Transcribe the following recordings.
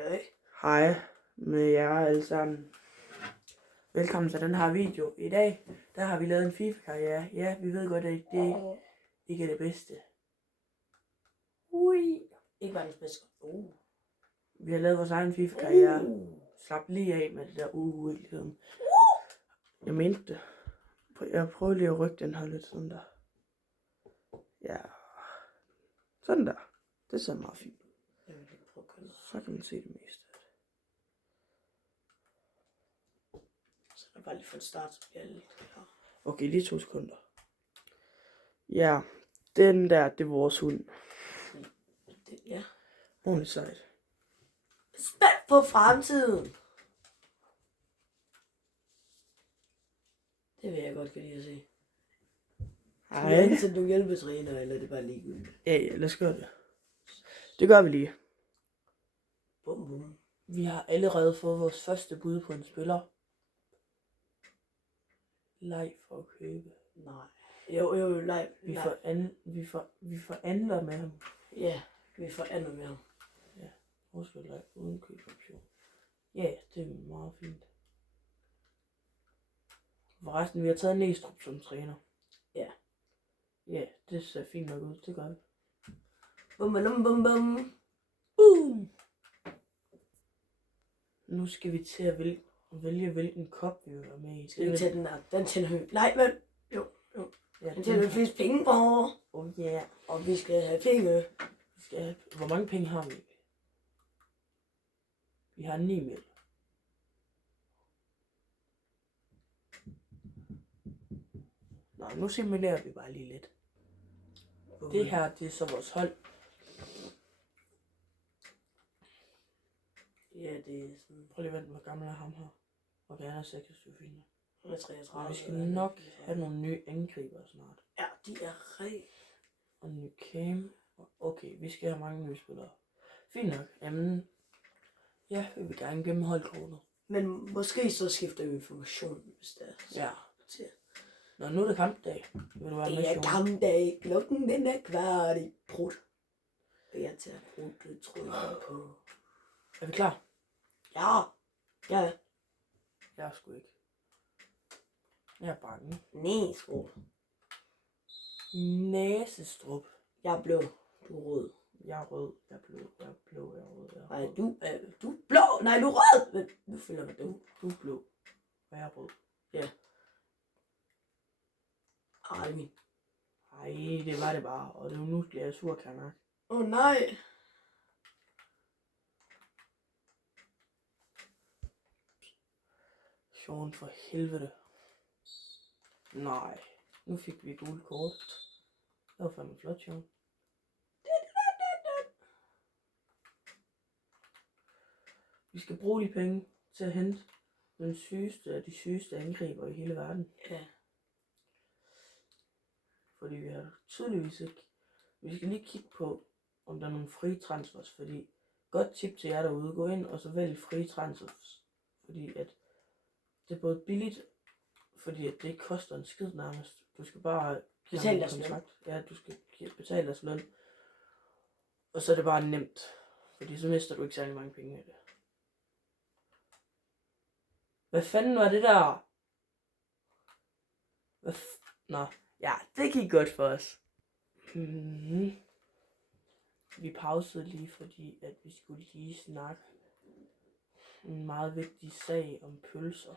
Halløj. Hej med jer alle sammen. Velkommen til den her video. I dag, der har vi lavet en FIFA-karriere. Ja, vi ved godt, at det ikke er det bedste. Ui. Ikke verdens bedste. Vi har lavet vores egen FIFA-karriere. Slap lige af med det der uhyggelig. Jeg mente det. Jeg prøver lige at rykke den her lidt sådan der. Ja. Sådan der. Det ser meget fint ud. Jeg vil lige prøve at gøre noget. Så kan man se det meste af det. Så er der bare lige for en start, så bliver jeg lidt klar. Okay, lige 2 sekunder. Ja, den der, det er vores hund. Ja. Ordentligt sejt. Spændt på fremtiden. Det vil jeg godt kan lide at se. Hej. Jeg til nogle hjælpetræner, eller er det bare ligegyldigt? Ja, lad os gøre det. Det gør vi lige. Bum bum. Vi har allerede fået vores første bud på en spiller. Leg for at købe. Nej. Jo, nej. Vi forandler med ham. Ja, vi får andet med ham. Husk at lege uden købsoption. Ja, det er meget fint. Forresten, vi har taget Næstrup som træner. Ja. Ja, det ser fint nok ud. Det gør vi. Bum bum bum bum. Boom! Nu skal vi til at vælge hvilken kop vi vil være med i. Skal vi tage den der? Den tjener vi. Nej, men. Jo. Ja, Den tjener vi flest penge på. Oh yeah. Og vi skal have penge. Hvor mange penge har vi? Vi har 9 mil. Nå, nu simulerer vi bare lige lidt. Det her, det er så vores hold. Ja, det er sådan. Prøv lige at vente, hvor gammel er ham her? Okay, han er 26 fine. Han er 33. Vi skal nok have nogle nye angriber snart. Ja, de er rig. Og en ny cam. Okay, vi skal have mange nye spillere. Fint nok. Jamen, ja, vi vil gerne gennem holdkortet. Men måske så skifter vi information, hvis det er. Ja. Til. Nå, nu er det kampdag. Vil du være med, Det er Jon? kampdag. Klokken den er kvart i brud. Og jeg tager brudt trykken på. Er vi klar? Ja. Jeg er sgu ikke. Jeg er bange. Næsrup. Næsestrup. Jeg er blå. Du er rød. Jeg er rød. Jeg er blå. Jeg er blå. Jeg er rød. Jeg er Nej, rød. du er blå. Nej, du er rød. Men nu følger jeg du. Du er blå. Og jeg er rød. Ja. Ej, min. Ej, det var det bare. Og nu bliver jeg sur, kanak. Nej. Sean, for helvede. Nej. Nu fik vi et gult kort. Det var fandme flot, Sean. Vi skal bruge de penge til at hente den sygeste af de sygeste angriber i hele verden. Ja. Fordi vi har tydeligvis ikke. Vi skal lige kigge på, om der er nogle free transfers. Fordi, godt tip til jer derude. Gå ind og så vælg free transfers. Fordi at det er både billigt, fordi at det ikke koster en skid nærmest. Du skal bare Betale deres løn. Ja, du skal betale deres løn. Og så er det bare nemt. Fordi så mister du ikke særlig mange penge af det. Hvad fanden var det der? Nå, ja, det gik godt for os. Vi pausede lige, fordi at vi skulle lige snakke en meget vigtig sag om pølser.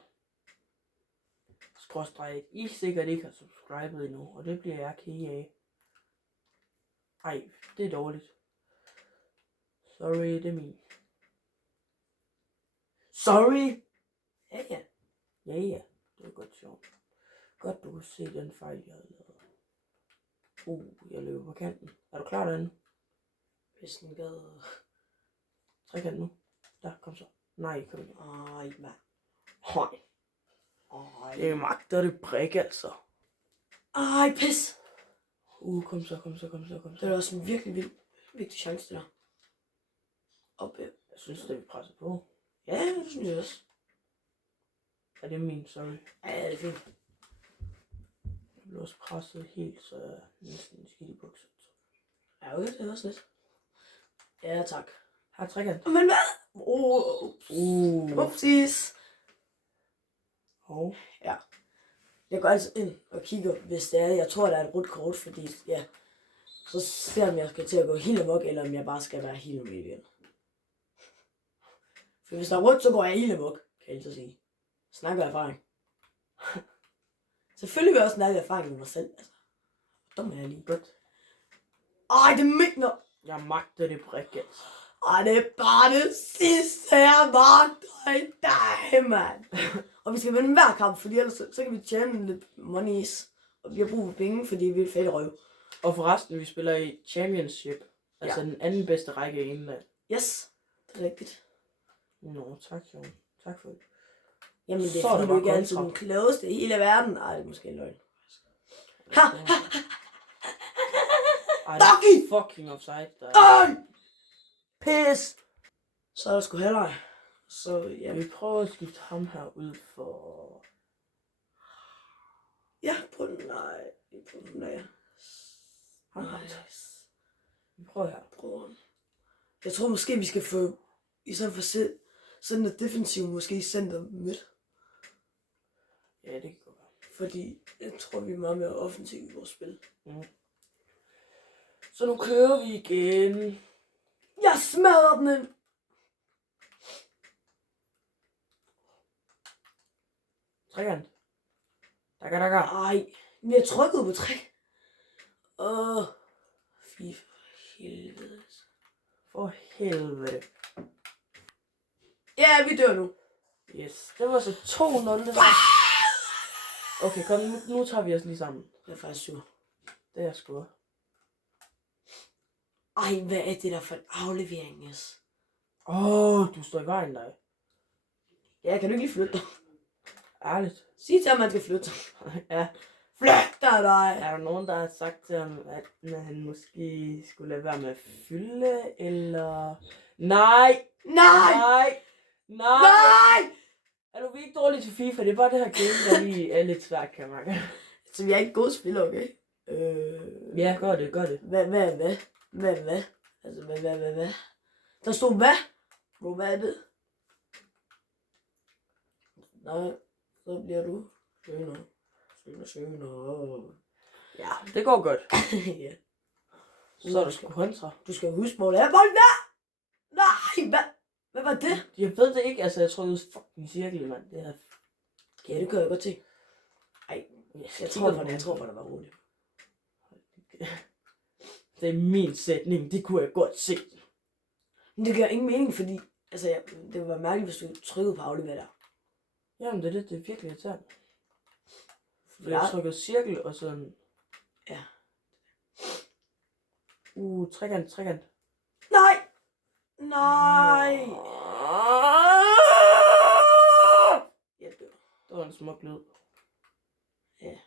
Skråstreg, I sikkert ikke har subscribet endnu, og det bliver jeg ked af. Ej, det er dårligt. Sorry, det er min. Sorry! Ja. Ja, det var godt sjovt. Godt, du kunne se den fejl, jeg havde lavet. Jeg løber på kanten. Er du klar derinde? Hvis den gad. Trekant nu. Der, kom så. Nej, kom igen. Ej, mand. Høj. Ej. Det magter det brik, altså. Ej, pis. Kom så. Det er også en virkelig vigtig chance, det der. Op. Jeg synes, det vi presser på. Ja, det synes jeg også. Er det min? Sorry. Ja, det er fint. Jeg blev også presset helt, så jeg næsten skidt i bukser. Ja, okay, det er også lidt. Ja, tak. Har trekant. Men hvad? Upsis. Og Jeg går altid ind og kigger, hvis det er, jeg tror, der er et rødt kort, fordi ja, så ser jeg, om jeg skal til at gå helt amok, eller om jeg bare skal være helt normal igen. For hvis der er rødt, så går jeg helt amok, kan jeg så sige. Snakker erfaring. Selvfølgelig vil jeg også snakke erfaring med mig selv, altså. Dum er jeg lige. godt. Ej, det mener. Jeg magter det brik, altså. Ej, det er bare det sidste, jeg magter i dag, mand. Og vi skal vinde hver kamp, fordi ellers så kan vi tjene lidt monies. Og vi har brug for penge, fordi vi er fedt røv. Og forresten, vi spiller i Championship. Altså Ja. den anden bedste række i England. Yes, det er rigtigt. Nå, tak, Jon. Tak for det. Jamen, det Så er er fordi, der du bare ikke er altid kontra. den klogeste i hele verden. Ej, det er måske en løgn. Ha! Ej, Doggy! det er fucking offside, der. Ej! Pis! Så er der sgu halvleg. Så ja. Vi prøver at skifte ham her ud for... Ja, på den. Nej, på den der. Ham her. Nice. Vi prøver her. Bror. Jeg tror måske, vi skal få, i stedet for sådan noget defensiv, måske center midt. Ja, det kan godt være. Fordi jeg tror, vi er meget mere offensive i vores spil. Så nu kører vi igen. Jeg smadrer den ind! Trekant. Dakker. Ej, men jeg trykkede på træk. Fy for helvede. For helvede. Ja, vi dør nu. Yes, det var så 2-0. Det var... Okay, kom, nu tager vi os lige sammen. Jeg er faktisk sur. Det er jeg sgu. Ej, hvad er det der for en aflevering, yes? Du står i vejen, dig. Ja, kan du ikke lige flytte dig? Ærligt. Sig til ham, man skal flytte sig. Ja. Flyt dig! Er der nogen, der har sagt til ham, at han måske skulle lade være med at fylde, eller... Nej! Nej! Nej! Er du virkelig dårlig til FIFA? Det er bare det her game, der lige er lidt svært, kan man. Så vi er ikke gode spillere, okay? Ja, gør det. Hvad? Altså, hvad? Der stod hvad? Bro, hvad er det? Nej, så bliver du sønder. Ja, det går godt. Ja. Så er du sgu kontra. Du skal huske, hvor det er. Bolden der! Nej, hvad var det? Jeg ved det ikke, altså jeg trykkede fucking cirkel, mand. Det er... Ja, det kan jeg godt se. Ej, jeg tror på det. Jeg tror på, det var roligt. Det er min sætning, det kunne jeg godt se. Men det gør ingen mening, fordi altså, det var mærkeligt, hvis du trykkede på aflevere der. Jamen det er virkelig irriterende. For Ja. jeg trykkede cirkel og sådan... Ja. Trekant. Nej! Jeg dør. Det var en smuk lyd. Ja.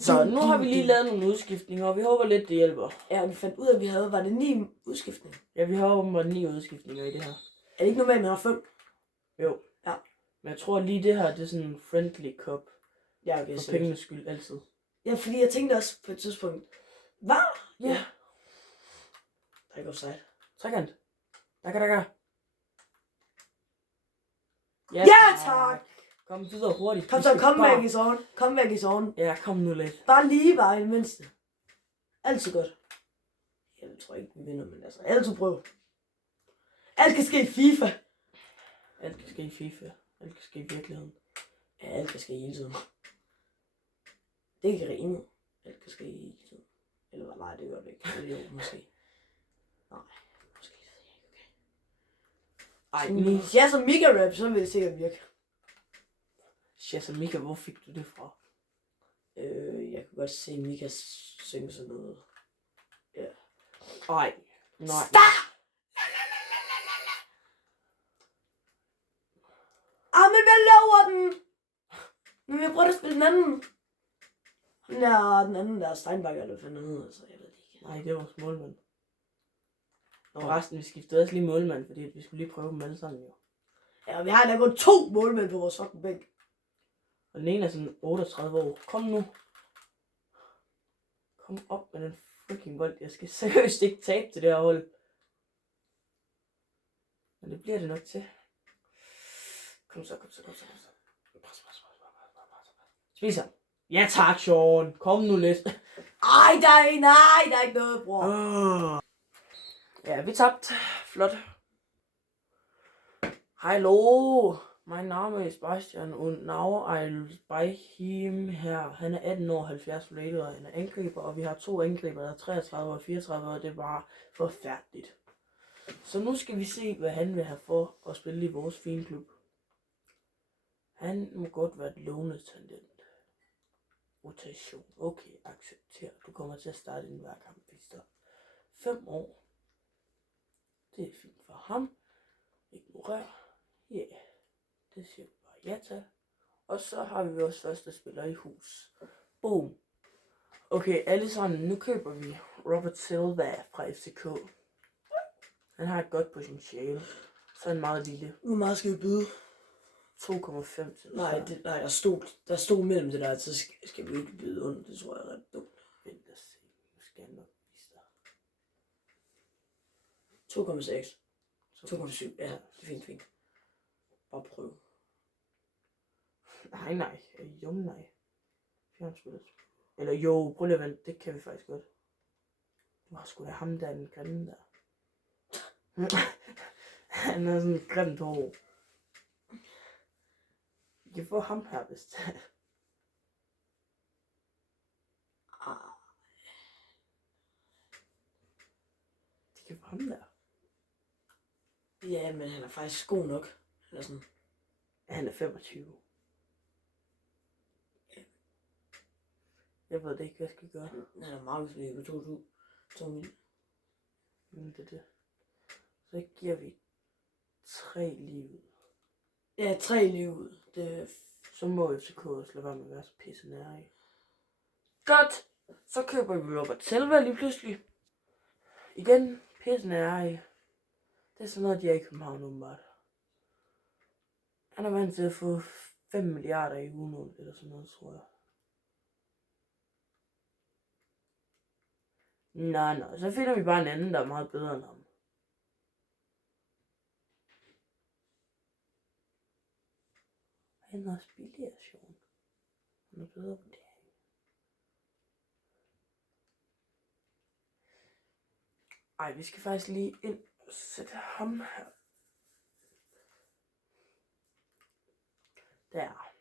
Så nu har vi lige lavet nogle udskiftninger, og vi håber lidt, det hjælper. Ja, vi fandt ud af, at vi havde, var det 9 udskiftninger? Ja, vi har åbenbart 9 udskiftninger i det her. Er det ikke normalt, man har 5? Jo. Ja. Men jeg tror lige det her, det er sådan en friendly cup. Ja, okay, For så. pengenes skyld, altid. Ja, fordi jeg tænkte også på et tidspunkt, hvad? Ja. Der er ikke offside. Trekant. Dakker. Ja, tak! Kom videre hurtigt. Kom Vi så, skal kom bare- væk i zone. Kom væk i zone. Ja, kom nu lidt. Bare lige vejen, mindste. Altid godt. Jeg tror ikke, vi vinder, men altså, altid prøv. Alt kan ske i FIFA. Alt kan ske i FIFA. Alt kan ske i virkeligheden. Ja, alt kan ske hele tiden. Det er ikke rime. Alt kan ske hele tiden. Eller nej, det gør det ikke. Eller jo, måske. Nej, måske det ved jeg ikke, okay. Ej, Nu, nu... hvis jeg er som Mika-rap, så vil det sikkert virke. Shazza Mika, hvor fik du det fra? Jeg kan godt se Mika synge sådan noget. Ja. Ej, nej. Stop! Men hvad laver den? Men jeg prøver at spille den anden. Den anden der er Steinbacher, eller hvad fanden altså, jeg ved det ikke. Nej, det var vores målmand. Og resten, vi skiftede også lige målmand, fordi vi skulle lige prøve dem alle sammen, jo. Ja, vi har da kun 2 målmænd på vores fucking bænk. Og den ene er sådan 38 år. Kom nu. Kom op med den freaking bold. Jeg skal seriøst ikke tabe til det her hold. Men det bliver det nok til. Kom så. Pres. Spiser. Ja tak, Sean. Kom nu lidt. Ej, der er ikke noget, bror. Ja, vi tabte. Flot. Hallo. Mein Name ist Bastian und now I'll buy him her. Han er 18 år, 70 rated, og han er angriber, og vi har 2 angriber, der er 33 og 34, og det er bare forfærdeligt. Så nu skal vi se, hvad han vil have for at spille i vores fine klub. Han må godt være et lånetalent. Rotation. Okay, accepter. Du kommer til at starte en hver kamp, hvis der 5 år. Det er fint for ham. Ignorer. Ja, yeah. Det siger vi bare ja til. Og så har vi vores første spiller i hus. Boom. Okay, alle sammen, nu køber vi Robert Silva fra FCK. Han har et godt potentiale. Så er han meget lille. Hvor meget skal vi byde? 2,5 til. Nej, der stod mellem det der, så skal vi ikke byde under. Det tror jeg er ret dumt. Vent og se. Nu skal jeg nok vise dig. 2,6. 2,7. Ja, det er fint. Bare prøv. Nej. Jo, nej. Fjernspillet. Eller jo, prøv lige at vente. Det kan vi faktisk godt. Du har sgu da ham der, den grimme der. Han har sådan et grimt hår. Vi kan få ham her, hvis det er. De kan få ham der. Ja, men han er faktisk god nok. Eller sådan. Han er 25. Jeg ved det ikke, hvad jeg skal gøre. Han er markedsværdi på 2 mil. Men det er det. Så giver vi 3 liv. Ja, 3 liv ud. Det... Så må FCK også lade være med at være så pisse nær i. Godt! Så køber vi Robert Silva lige pludselig. Igen, pisse nær i. Det er sådan noget, de er i København åbenbart. Han er vant til at få 5 milliarder i ugen, eller sådan noget, tror jeg. Nå, så finder vi bare en anden, der er meget bedre end ham. Han er også billigere, Sean. Han er bedre på det. Ej, vi skal faktisk lige ind og sætte ham her. Der.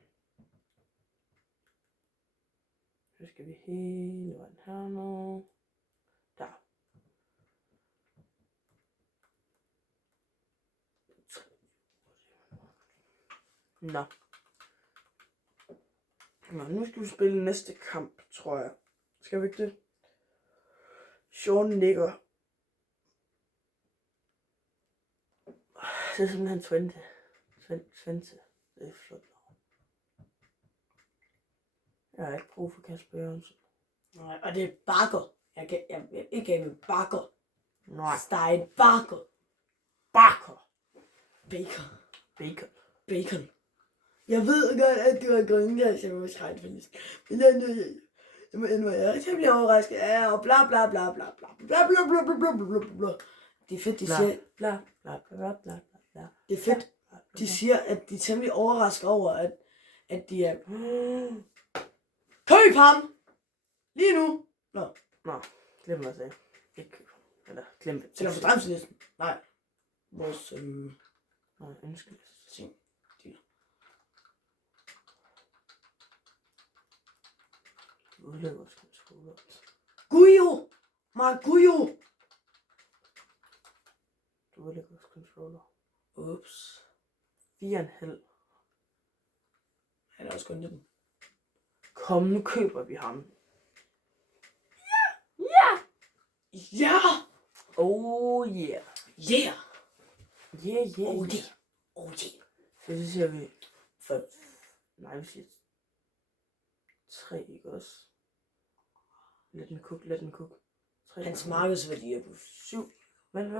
Så skal vi hele vejen her nu. Der. Nå. Nå, nu skal vi spille næste kamp, tror jeg. Skal vi ikke det? Sean nikker. Det er simpelthen Twente. Det er flot. Jeg har ikke brug for Kasper Jørgensen. Nej, og det er bakker. Jeg vil ikke have med bakker. Nej. Stegen bakker. Bakker. Bacon. Jeg ved godt, at du har grønne der, så jeg må skrække faktisk. Men det må endnu være. Så bliver overrasket. Ja, og bla bla bla bla bla bla bla bla bla bla bla bla bla. Det er fedt, de siger. Bla bla bla bla bla. Det er fedt. De siger, at de er temmelig overrasket over, at de er... Køb ham! Lige nu! Nå, glem hvad jeg sagde. Ikke køb ham. Eller glem det. Til at få drømselisten. Nej. Vores ønskeliste. ting. Du udlægger også controller. Guyo! Marguyo! Du udlægger også controller. Ups. 4,5. Han er også kun 19. Kom, nu køber vi ham. Ja! Oh yeah. Yeah! Oh yeah. Så siger vi... Nej, vi siger 3, ikke også? Let den cook. 3, Hans markedsværdi er på 7. Vent.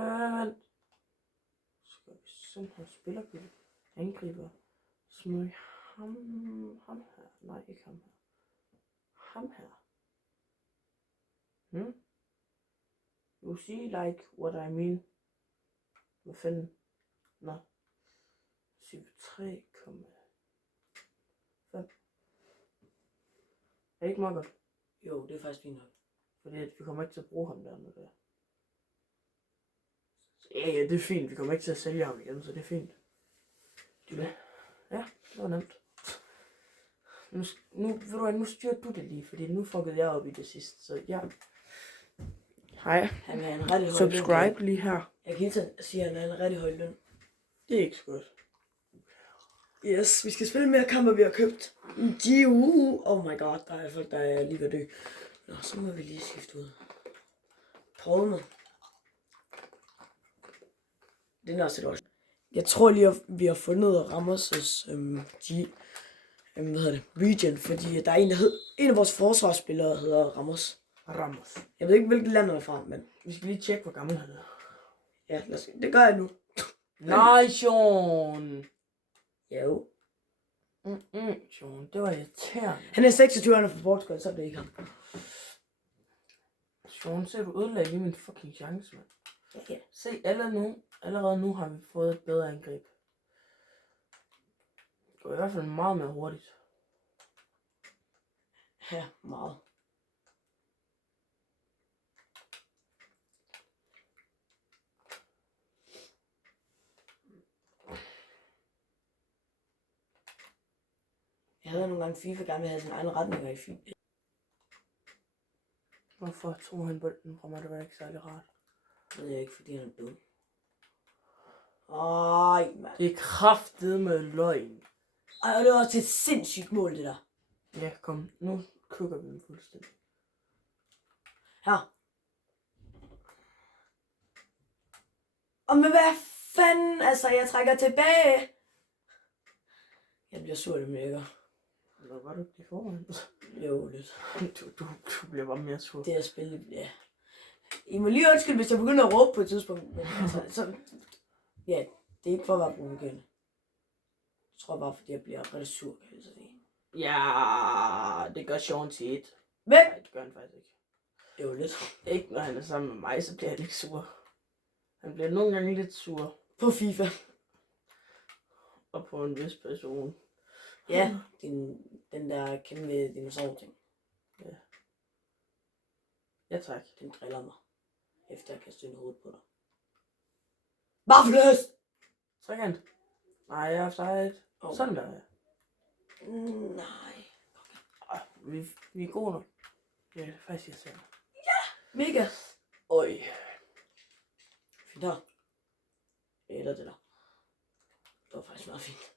Så gør vi sådan her. Spillerbytte. Angriber. Smider vi ham her. Nej, ikke ham her. Ham her. you see like what I mean? Hvad fanden? Nå. 3,5. Er det ikke meget godt? Jo, det er faktisk fint nok. Fordi vi kommer ikke til at bruge ham der med det. Ja, det er fint. Vi kommer ikke til at sælge ham igen, så det er fint. Ja, det var nemt. Nu, ved du hvad, nu styrer du det lige, fordi nu fuckede jeg op i det sidste, så ja. Hej. Han er en rigtig høj Subscribe lige her. Jeg kan hele tiden sige, at han er en rigtig høj løn. Det er ikke så godt. Yes, vi skal spille mere kamper, vi har købt. Oh my god, der er folk, der er lige ved at dø. Nå, så må vi lige skifte ud. Prøv. Den er også et år. Jeg tror lige, at vi har fundet Ramos' region, fordi der er en af vores forsvarsspillere hedder Ramos. Jeg ved ikke, hvilket land han er fra, men Vi skal lige tjekke, hvor gammel han er. ja, det gør jeg nu. Nej, Sean! Jo. Sean, det var irriterende. Han er 26, han er fra Portugal, så er det ikke ham. Sean, ser du ødelagde lige min fucking chance, mand. Ja. Se, allerede nu har vi fået et bedre angreb. Det går i hvert fald meget mere hurtigt. Ja, meget. Jeg havde nogle gange FIFA gerne vil have sine egne retninger i FIFA. Hvorfor tog han bolden fra mig? Det var ikke særlig rart. Det ved jeg ikke, fordi han er dum. Ej, mand. Det er kraftedeme med løgn. Ej, og det var også et sindssygt mål, det der. Ja, kom. Nu kukker vi dem fuldstændig. Her. Og men hvad fanden? Altså, jeg trækker tilbage. Jeg bliver sur, det mega. Det var du i forvejen. Jo, lidt. Du bliver bare mere sur. Det er spillet, ja. I må lige undskylde, hvis jeg begynder at råbe på et tidspunkt. Men altså, så, ja, det er ikke for at være provokerende. Jeg tror bare, fordi jeg bliver rigtig sur, kan jeg så sige. Ja, det gør Sean til et. Men, Nej, det gør han faktisk ikke. jo, lidt. Ikke når han er sammen med mig, så bliver han ikke sur. Han bliver nogle gange lidt sur. På FIFA. Og på en vis person. Ja, den der kæmpe dinosaur-ting. Ja tak. Den driller mig. Efter jeg kaster en hoved på dig. Barfløs! Trekant. Nej, jeg er offside. Oh. Sådan der. Nej. Vi er gode nok. Ja, det er faktisk irriterende. Mega. Øj. Fint her. Eller det der. Det var faktisk meget fint.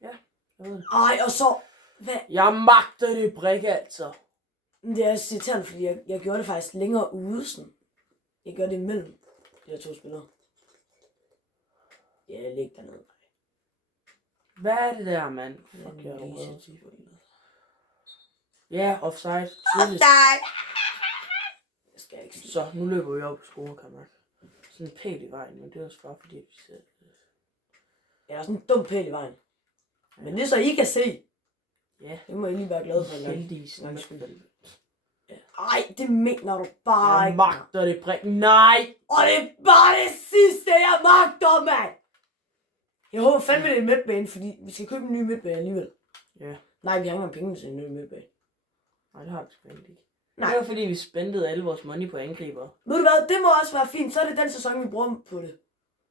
Jeg ved det. Ej, og så... Hvad? Jeg magter det brik, altså. Det er også irriterende, fordi jeg gjorde det faktisk længere ude, sådan. Jeg gør det imellem de her to spillere. Ja, jeg ligger dernede. Hvad er det der, mand? Fuck, jeg er initiativ. Ja, offside. Tidligt. Jeg skal ikke sige. Så, nu løber vi op på skolen, kan man mærke. Sådan en pæl i vejen, men det er også bare fordi, vi ser... Jeg er sådan en dum pæl i vejen. Men det er så, I kan se. Ja. Det må jeg lige være glad for. Heldigvis. Ja. Ej, det mener du bare Jeg ikke. magter det brik. Nej! Og det er bare det sidste, jeg magter, mand! Jeg håber fandme, det er en midtbane, fordi vi skal købe en ny midtbane alligevel. Ja. Nej, vi har ikke engang penge til en ny midtbane. Nej, det har vi sgu ikke. Nej. Det var fordi, vi spændede alle vores money på angriber. Ved du hvad, det må også være fint. Så er det den sæson, vi bruger på det.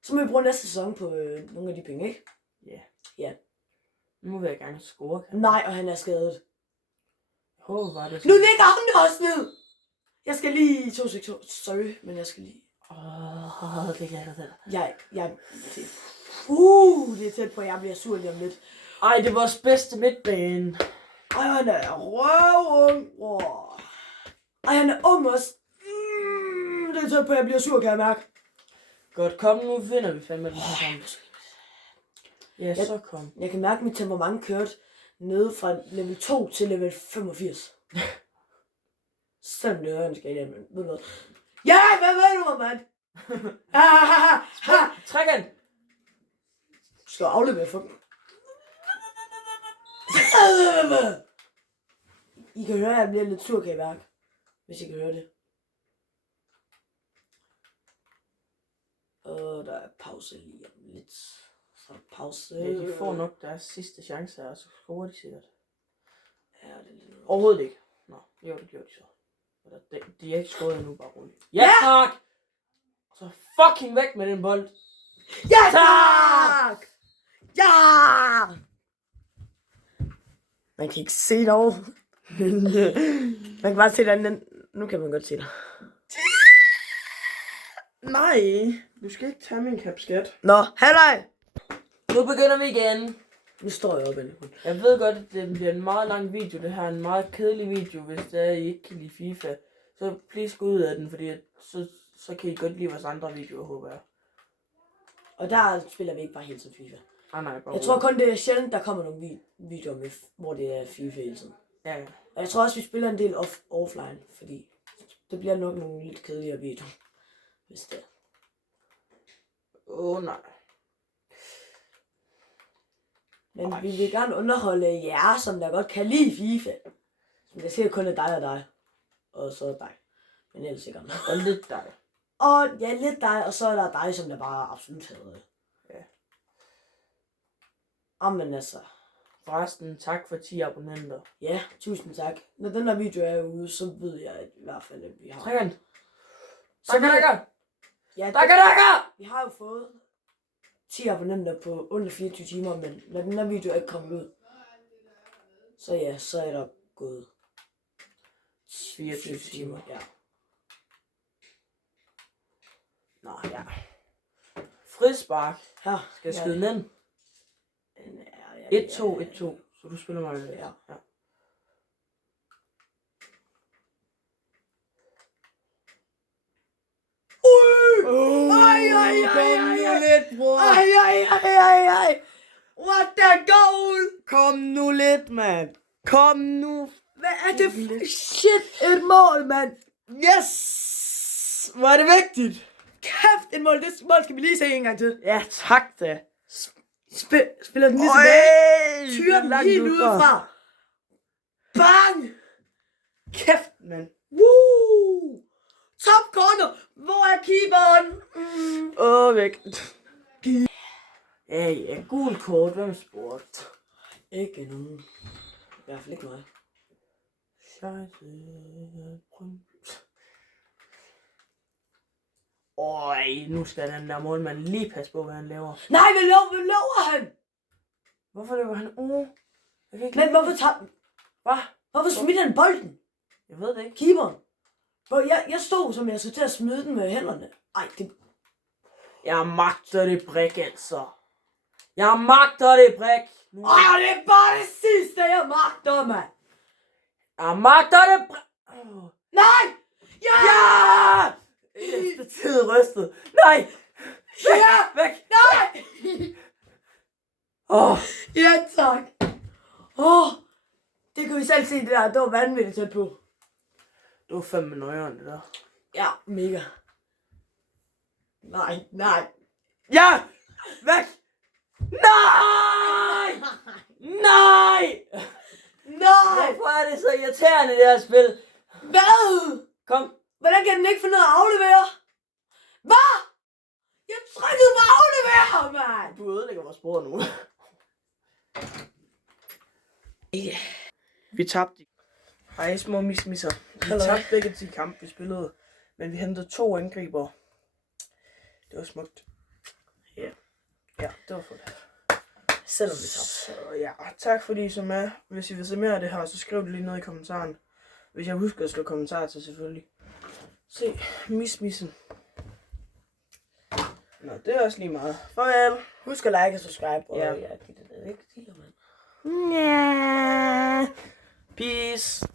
Så må vi bruge næste sæson på nogle af de penge, ikke? Ja. Ja. Nu må vi gerne score, kan Nej, og han er skadet. Jeg håber bare, det Nu ligger ham der også ned! Jeg skal lige... Sorry, men jeg skal lige... det kan jeg da. Det er tæt på, at jeg bliver sur lige om lidt. Ej, det er vores bedste midtbane. Ej, han er røvung. Ej, han er ung også. Det er tæt på, at jeg bliver sur, kan jeg mærke. Godt, kom nu, vinder vi fandme den her kamp. Ja, så kom. Jeg kan mærke, at mit temperament kørte ned fra level 2 til level 85. Selvom det hører en skala, men ved du hvad? Ja, hvad ved du, mand? Trækant! Du skal aflevere for dem. I kan høre, at jeg bliver lidt sur, kan jeg mærke. Hvis I kan høre det. pause lige om lidt. Så pause. Ja, de får nok deres sidste chance her, og så scorer de sikkert. Ja, det er lidt... Overhovedet ikke. Nå, jo, det gjorde de så. Eller, de er ikke skåret endnu, bare roligt. Ja, tak! Så fucking væk med den bold. Ja, tak! Ja! Man kan ikke se dog. Man kan bare se den. Nu kan man godt se dig. Nej, du skal ikke tage min kapskat. Nå, halløj! Nu begynder vi igen. Nu står jeg op endnu. Jeg ved godt, at det bliver en meget lang video. Det her er en meget kedelig video, hvis det er, I ikke kan lide FIFA. Så please gå ud af den, fordi så kan I godt lide vores andre videoer, håber jeg. Og der spiller vi ikke bare hele tiden FIFA. Nej, bare Jeg tror kun, det er sjældent, der kommer nogle videoer med, hvor det er FIFA hele tiden. Ja. Og jeg tror også, vi spiller en del offline, fordi det bliver nok nogle lidt kedeligere videoer. Hvis det er. Nej. Men vi vil gerne underholde jer, som der godt kan lide FIFA. Som det sikkert kun er dig og dig. Og så dig. Men ellers sikkert. Og lidt dig. Og ja, lidt dig, og så er der dig, som der bare absolut hader det. Ja. Men altså. Forresten, tak for 10 abonnenter. Ja, tusind tak. Når den her video er ude, så ved jeg i hvert fald, at vi har... Trækken. Dakker! Ja, Dakker! vi har jo fået 10 abonnenter på under 24 timer, men når den her video er ikke kommet ud, så ja, så er der gået 24 timer. Ja. Nå, ja. Frispark. Her. Skal jeg skyde den? 1-2, 1-2. Så du spiller mig. Ja. Ej. What the goal? Kom nu lidt, mand. Kom nu. Hvad er det for shit? Et mål, mand. Yes! Hvor er det vigtigt? Kæft, et mål. Det mål skal vi lige se en gang til. Ja, tak da. Spiller den lige tilbage. Tyrer den helt udefra. Bang! Kæft, mand. Woo! Top corner. Hvor er keeperen? Væk. Ja, gul kort. Hvem spurgte? Ikke nogen. I hvert fald ikke mig. Nu skal den der målmand lige passe på, hvad han laver. Nej, hvad lover han? Hvorfor løber han? Men hvorfor tager... Hvad? Hvorfor smider han bolden? Jeg ved det ikke. Keeperen. Jeg stod, som jeg skulle til at smide den med hænderne. Ej, det... Jeg magter det brik, altså. Jeg magter det brik. Ej, det er bare det sidste, jeg magter, mand. Jeg magter det brik. Nej! Ja! Ja! Efter tid rystet. Nej! Væk! Ja! Væk! Nej! Ja, tak. Det kunne vi selv se, det der. Det var vanvittigt tæt på. Det var fandme nøjeren, det der. Ja, mega. Nej. Ja! Væk! Nej! Nej! Hvorfor er det så irriterende, det her spil? Hvad? Kom. Hvordan kan den ikke finde noget at aflevere? Hvad? Jeg trykkede på aflevere, mand! Du ødelægger vores spor nu. Yeah. Vi tabte. Hej små mismisser. Vi tabte begge 10 kampe, vi spillede. Men vi hentede 2 angriber. Det var smukt. Ja, det var flot. Selvom vi tabte. Så ja, tak fordi I så med. Hvis I vil se mere af det her, så skriv det lige ned i kommentaren. Hvis jeg husker at slå kommentarer til, selvfølgelig. Se, mismissen. Nå, det er også lige meget. Farvel. Husk at like og subscribe. Og Ja. Ja, det er ikke mand. Ja. Peace.